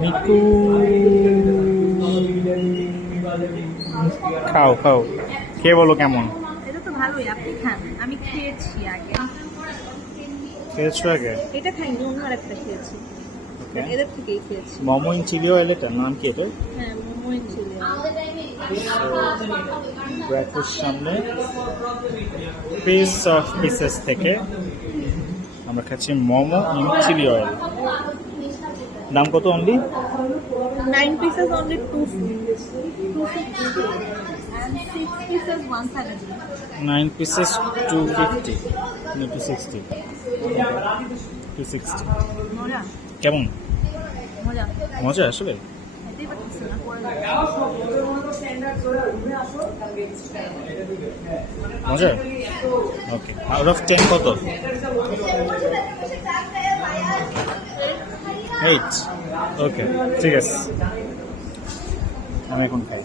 Miku খাও খাও, খেয়ে বলো কেমন। এটা তো ভালোই, আপনি খান। আমি খেয়েছি আগে। খেয়েছো আগে? এটা খাইনি, অন্য আরেকটা খেয়েছি। এদের থেকেই খেয়েছি। মোমো ইন চিলি অয়েল, এটার নাম কি? এটা হ্যাঁ, মোমো ইন চিলি। ব্রেকফাস্ট সামনে পিস অফ পিসেস থেকে আমরা খাচ্ছি মোমো ইন চিলি অয়েল। দাম কত? Only 9 pieces, only 250 and 6 pieces 170. 9 pieces 250, 260, 260। মজা কেমন? মজা মজা আসলে? এটাই পাচ্ছি না, পরে মজা। ওকে, আউট অফ 10 কত? 8। ওকে, ঠিক আছে, আমি এখন খাই।